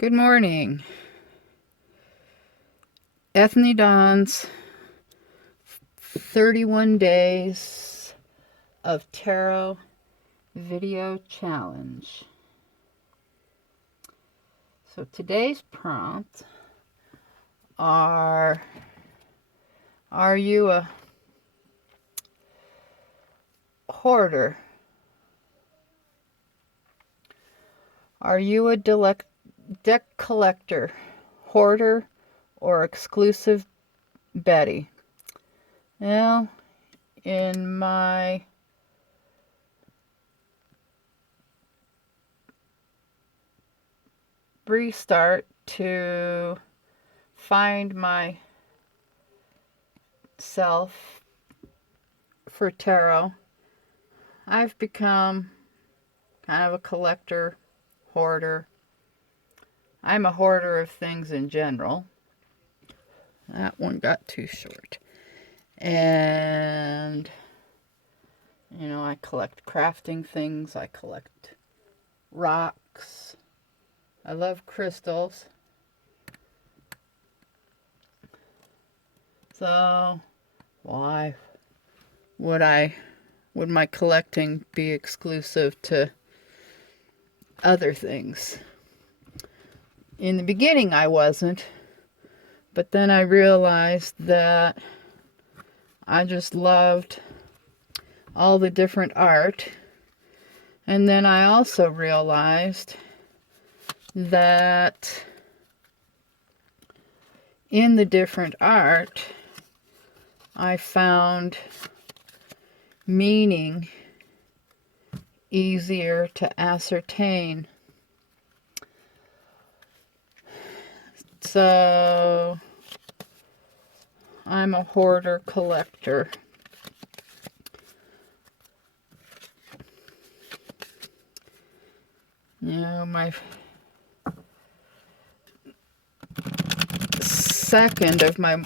Good morning. Ethne Dawn's 31 Days of Tarot Video Challenge. So today's prompt are you a hoarder? Are you a deck collector, hoarder, or exclusive Betty? Well, in my restart to find myself for tarot, I've become kind of a collector, hoarder. I'm a hoarder of things in general. That one got too short. And, I collect crafting things. I collect rocks. I love crystals. So, why would my collecting be exclusive to other things? In the beginning, I wasn't. But then I realized that I just loved all the different art. And then I also realized that in the different art, I found meaning easier to ascertain. So I'm a hoarder collector. My second of my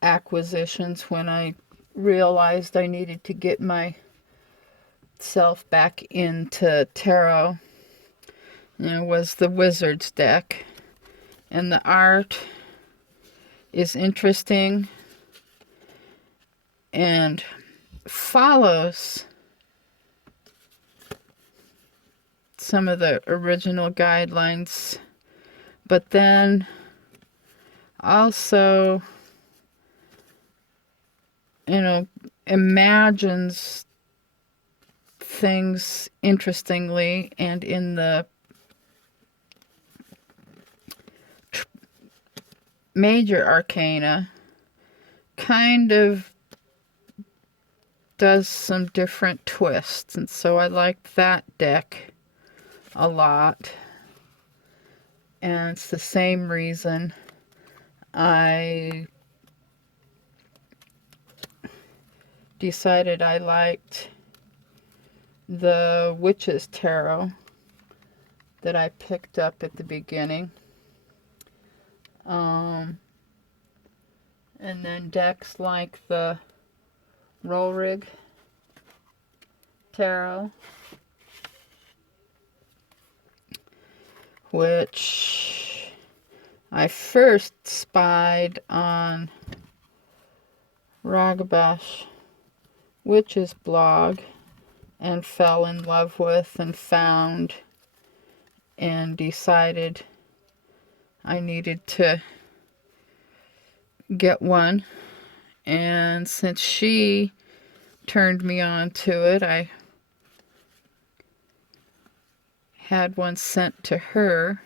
acquisitions, when I realized I needed to get myself back into tarot, was the Wizard's deck. And the art is interesting and follows some of the original guidelines, but then also, imagines things interestingly, and in the major arcana kind of does some different twists, and so I liked that deck a lot. And it's the same reason I decided I liked the Witch's Tarot that I picked up at the beginning. And then decks like the Rollrig Tarot, which I first spied on Ragabash Witch's blog and fell in love with and found and decided I needed to get one. And since she turned me on to it, I had one sent to her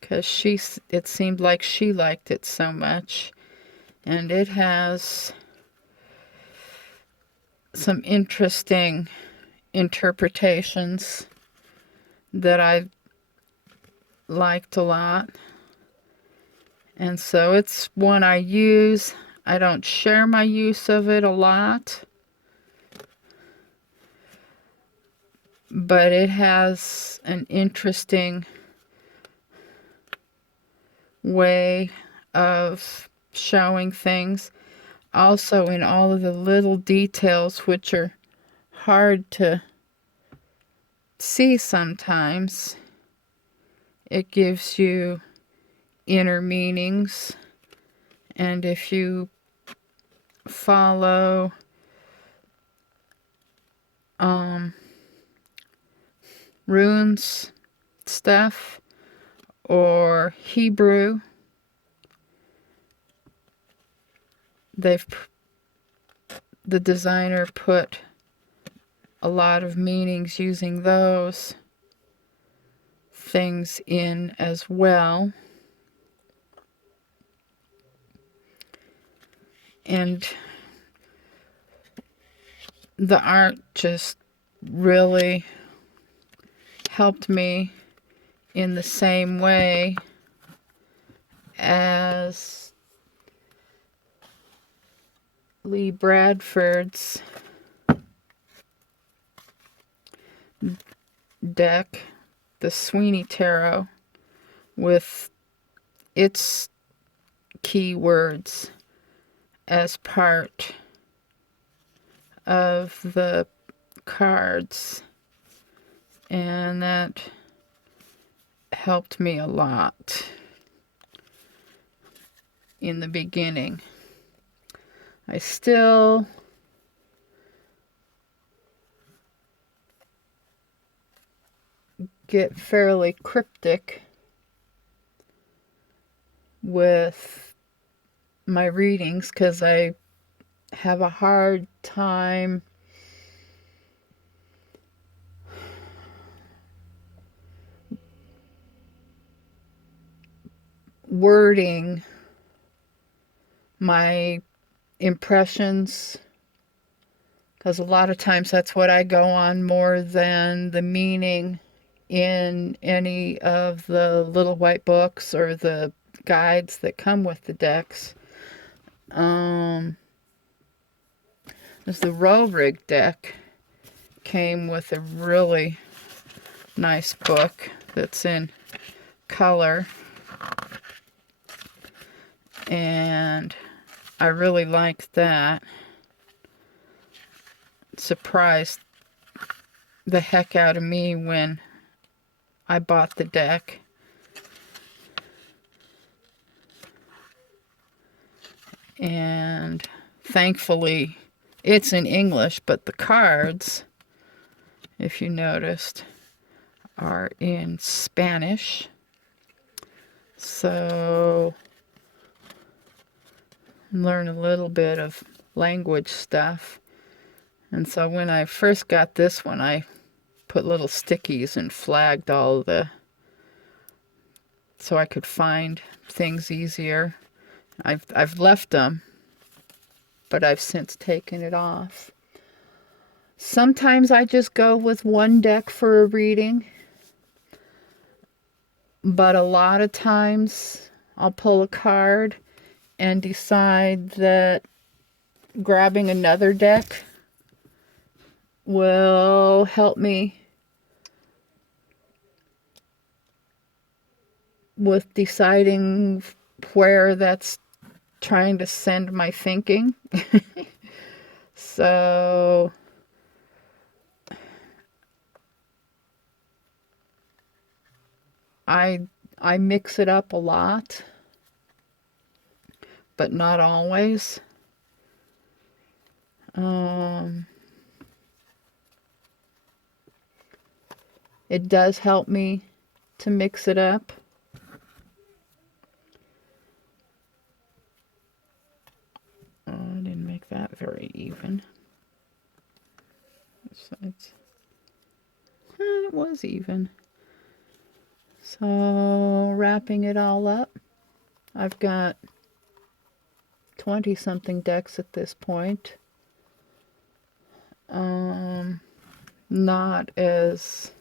because it seemed like she liked it so much. And it has some interesting interpretations that I liked a lot. And so it's one I use. I don't share my use of it a lot, but it has an interesting way of showing things. Also, in all of the little details, which are hard to see sometimes, it gives you inner meanings. And if you follow runes stuff or Hebrew, the designer put a lot of meanings using those things in as well. And the art just really helped me in the same way as Lee Bradford's deck, the Sweeney Tarot, with its keywords as part of the cards, and that helped me a lot in the beginning. I still get fairly cryptic with my readings because I have a hard time wording my impressions, because a lot of times that's what I go on more than the meaning in any of the little white books or the guides that come with the decks. The Row-Rig deck came with a really nice book that's in color, and I really liked that. It surprised the heck out of me when I bought the deck. And thankfully it's in English, but the cards, if you noticed, are in Spanish. So learn a little bit of language stuff. And so when I first got this one, I put little stickies and flagged all so I could find things easier. I've left them, but I've since taken it off. Sometimes I just go with one deck for a reading, but a lot of times I'll pull a card and decide that grabbing another deck will help me with deciding where that's trying to send my thinking. So I mix it up a lot, but not always. It does help me to mix it up. I didn't make that very even. So it was even. So wrapping it all up, I've got 20-something decks at this point. Not as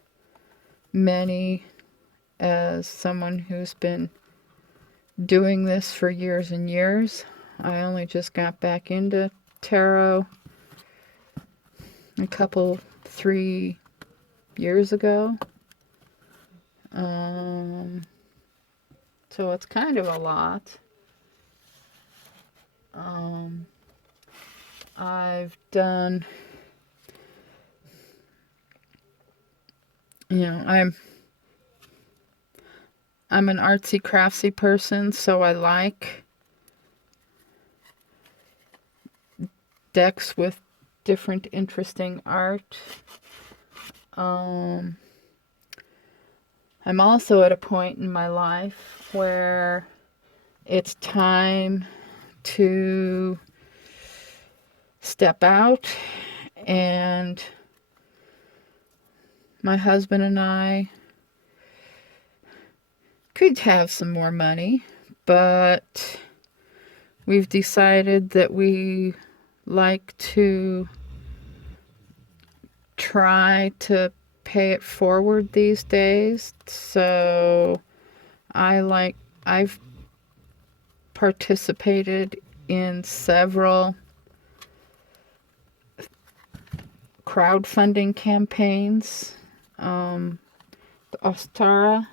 many as someone who's been doing this for years and years. I only just got back into tarot a couple, 3 years ago. So it's kind of a lot. I've done, I'm an artsy craftsy person, so I like decks with different interesting art. I'm also at a point in my life where it's time to step out, and my husband and I could have some more money, but we've decided that we like to try to pay it forward these days. So I've participated in several crowdfunding campaigns. The Ostara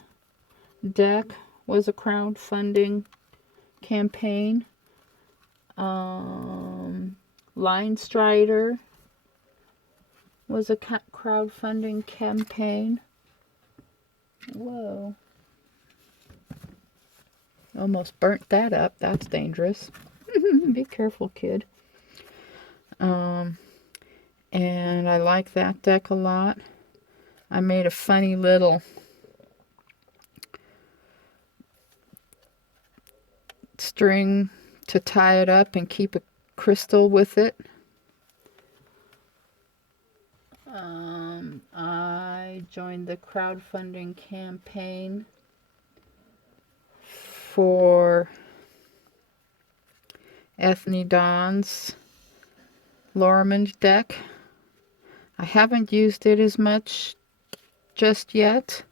deck was a crowdfunding campaign. Line Strider was a crowdfunding campaign. Whoa. Almost burnt that up. That's dangerous. Be careful, kid. And I like that deck a lot. I made a funny little string to tie it up and keep a crystal with it. I joined the crowdfunding campaign for Ethne Dawn's Lormond deck. I haven't used it as much just yet.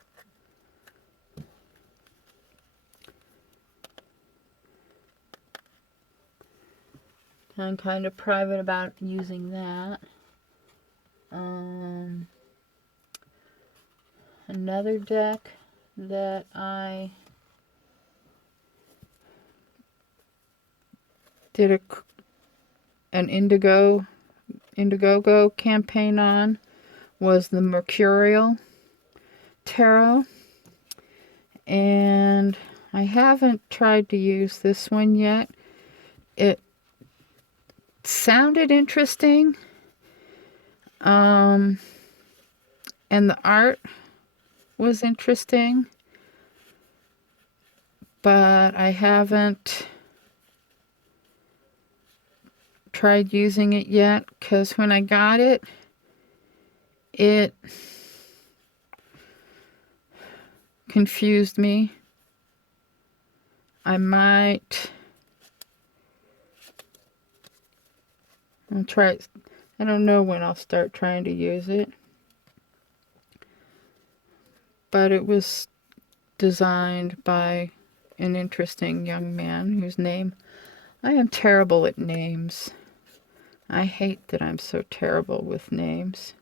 I'm kind of private about using that. Another deck that I did an Indiegogo campaign on was the Mercurial Tarot, and I haven't tried to use this one yet. It sounded interesting, and the art was interesting, but I haven't tried using it yet, because when I got it, it confused me. I'll try it. I don't know when I'll start trying to use it, but it was designed by an interesting young man whose name, I am terrible at names. I hate that I'm so terrible with names.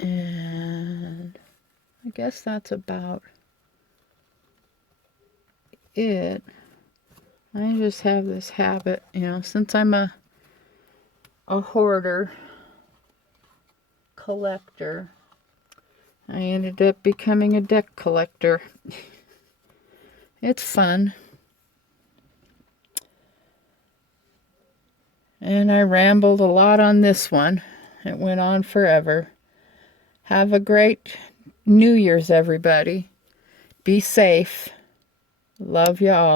And I guess that's about it. I just have this habit, since I'm a hoarder, collector, I ended up becoming a deck collector. It's fun. And I rambled a lot on this one. It went on forever. Have a great New Year's, everybody. Be safe. Love y'all.